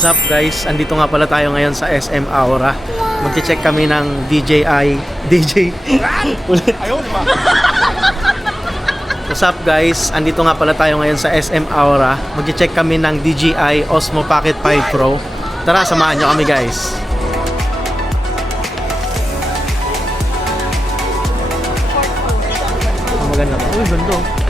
What's up guys? Andito nga pala tayo ngayon sa SM Aura. Magche-check kami ng DJ. Ulit. What's up guys? Andito nga pala tayo ngayon sa SM Aura. Magche-check kami ng DJI Osmo Pocket 5 Pro. Tara, samahan nyo kami guys. Maganda ba? Uy, ganda.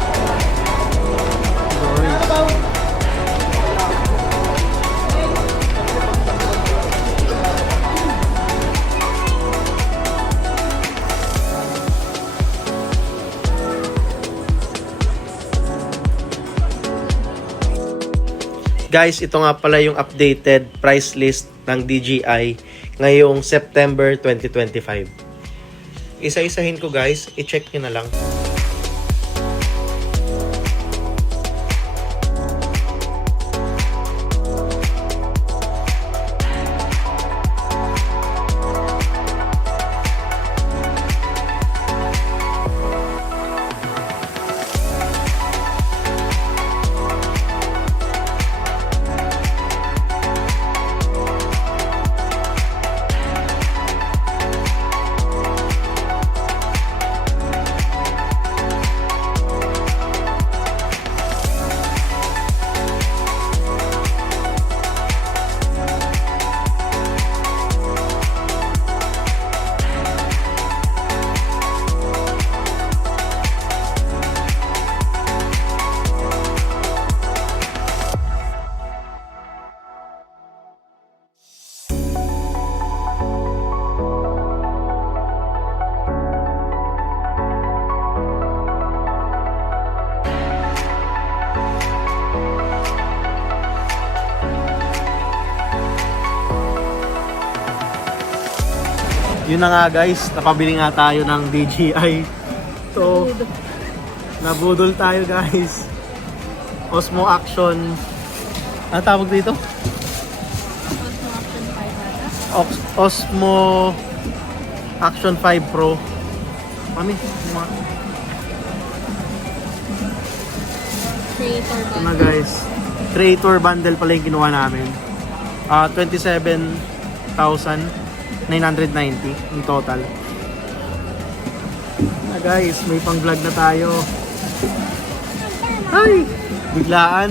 Guys, ito nga pala yung updated price list ng DJI ngayong September 2025. Isa-isahin ko guys, i-check nyo na lang. Yun na nga guys, napabili nga tayo ng DJI. So, nabudol tayo guys. Osmo Action. Ano tawag dito? Osmo Action 5 Pro. Mami, ito na guys. Creator bundle pala yung kinuha namin. 27,990 in total. Na guys, may pang vlog na tayo. Ay! Biglaan.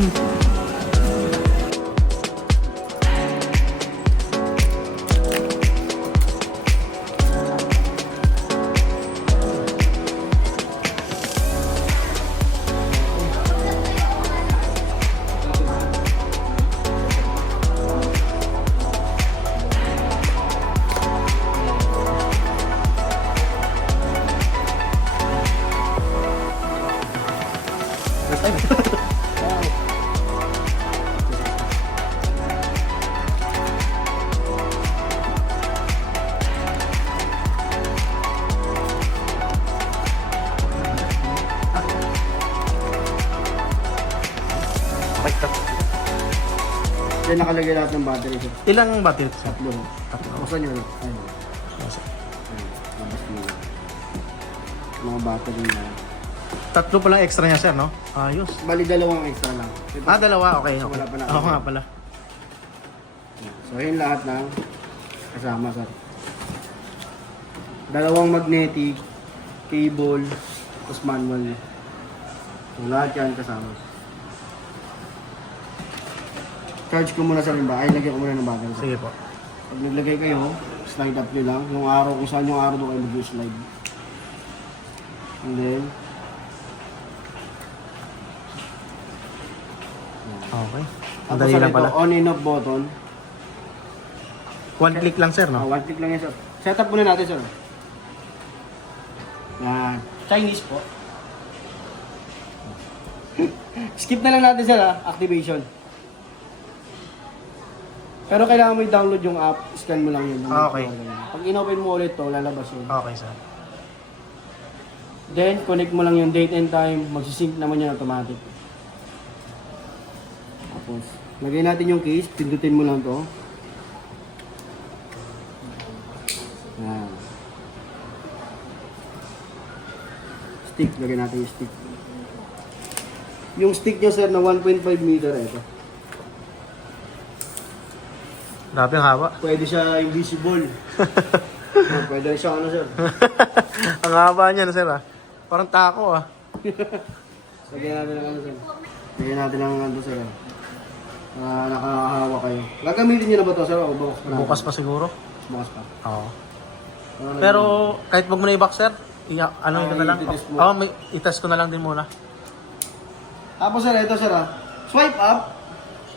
Diyan nakalagay lahat ng battery. Ilang battery? Tatlo. Kusan nyo. Ayun. Labas mo. Mga battery na. Tatlo palang extra niya sir, no? Ayos. Bali dalawang extra lang. Ito, Dalawa. Okay. wala pa na. Ako nga pala. So yun lahat ng kasama sir. Dalawang magnetic, cable, tapos manual. So lahat yan kasama. Charge ko muna sa rin ba? Ay, lagyan ko muna ng battery. Sige po. Pag naglagay kayo, slide up nyo lang. Yung araw, kung saan yung araw doon kayo mag-slide. And then, Okay. tapos Madali lang pala. on and off button. One click lang sir, no? One click lang yan sir. Setup muna natin sir. Yan. Chinese po. Skip na lang natin sir activation. Pero kailangan mo i-download yung app, scan mo lang yun. Okay. Pag in-open mo ulit to, lalabas yun. Okay sir. Then, connect mo lang yung date and time, magsisync naman yun automatic. Tapos, lagay natin yung case, pindutin mo lang to. Yan. Stick, lagay natin yung stick. Yung stick niya sir na 1.5 meter, ito. Grabe ang haba. Pwede siya invisible. Pwede rin siya ano, sir. Ang haba niya na sir ah. Parang tako ah. Lagyan natin ng ano, sir. Lagyan natin ng ano, sir. Nakahawa kayo. Gagamitin niyo na ba ito, sir? O bukas pa natin? Bukas pa siguro. Bukas pa. Oo. Pero kahit wag mo na i-box sir, ano yun na lang. i-test mo. Oo, i-test ko na lang din muna. Tapos sir, ito sir swipe up,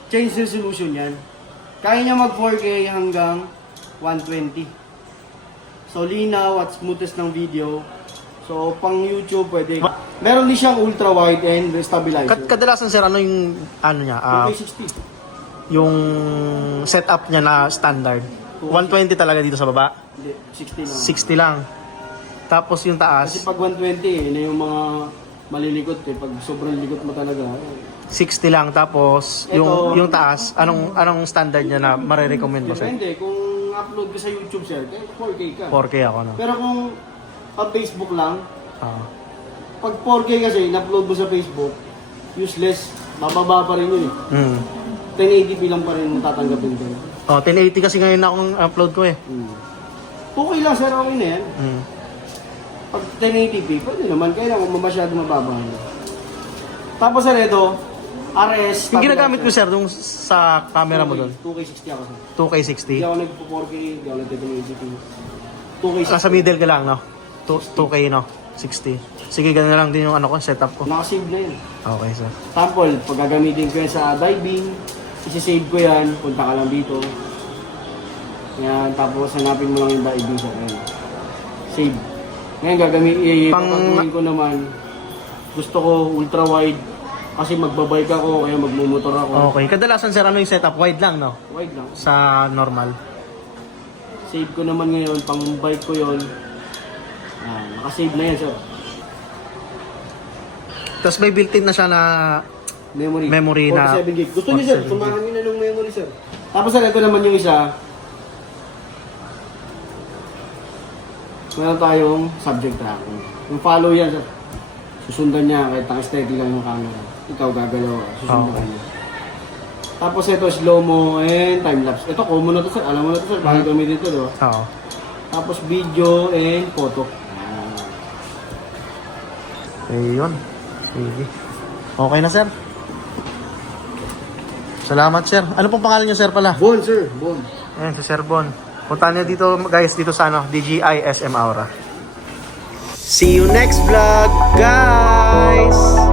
change resolution yan. Kaya niya mag 4K hanggang 120. So linaw at smoothness ng video. So pang YouTube pwede. Meron din siyang ultra wide and stabilizer. Kadalasan sir, ano yung ano niya? 2K60. Yung setup niya na standard. 120 talaga dito sa baba. Hindi, 60 lang. 60 lang. Tapos yung taas, Kasi pag 120, na yung mga malilikot eh. Pag sobrang likot mo talaga. 60 lang. Tapos yung taas, anong standard niya na marirecommend mo sir? Depende. Kung upload ka sa YouTube sir, 4K ka. 4K ako no. Pero kung pag Facebook lang, Ah. pag 4K kasi, in-upload mo sa Facebook, useless, bababa pa rin yun eh. 1080p lang pa rin tatanggapin ko. Oh, 1080 kasi ngayon na akong upload ko eh. Okay lang sir, okay na yan. Mm. Pag 1080p, pwede naman, kailangan mo masyado mababa. Tapos sir, ito, RS. Yung ginagamit ko sir, dun sa camera mo doon, 2K60 ako sir. 2K60. Hindi ako nagpo-4K, hindi ako nagpo-1080p. 2K60. Sa middle ka lang, no? 2K, no? 60. Sige, ganun na lang din yung ano ko, setup ko. Nakasave na yun. Okay, sir. Sample, pag gagamitin ko yan sa diving, isi-save ko yan, punta ka lang dito. Yan, tapos hanapin mo lang yung diving sa akin. Save. Ngayon papagawin ko naman, gusto ko ultra wide, kasi magbabike ako, kaya magmumotor ako. Okay. Kadalasan sir, ano yung setup? Wide lang, no? Wide lang. Sa normal. Save ko naman ngayon, pang bike ko yon. Nakasave na yan, sir. Tapos may built-in na siya na Memory na 47 gig. Gusto niyo sir, 47 gig. sumahan niyo na ng memory sir. Tapos sir, ito naman yung isa. Meron tayong subject tracking. Yung follow yan sir. Susundan niya kahit steady lang yung camera. Ikaw gagalaw, susundan Okay. niya. Tapos ito slow-mo and time-lapse. Ito common na to sir. Alam mo na to sir, bakit gamitin ito, diba? Oo. Tapos video and photo. Ayun. Sige. Okay na sir. Salamat sir. Ano pong pangalan niyo sir pala? Bon sir, Bon. Ayan, si Sir Bon. Punta niyo dito guys, dito sa ano, DGI SM Aura. See you next vlog, guys!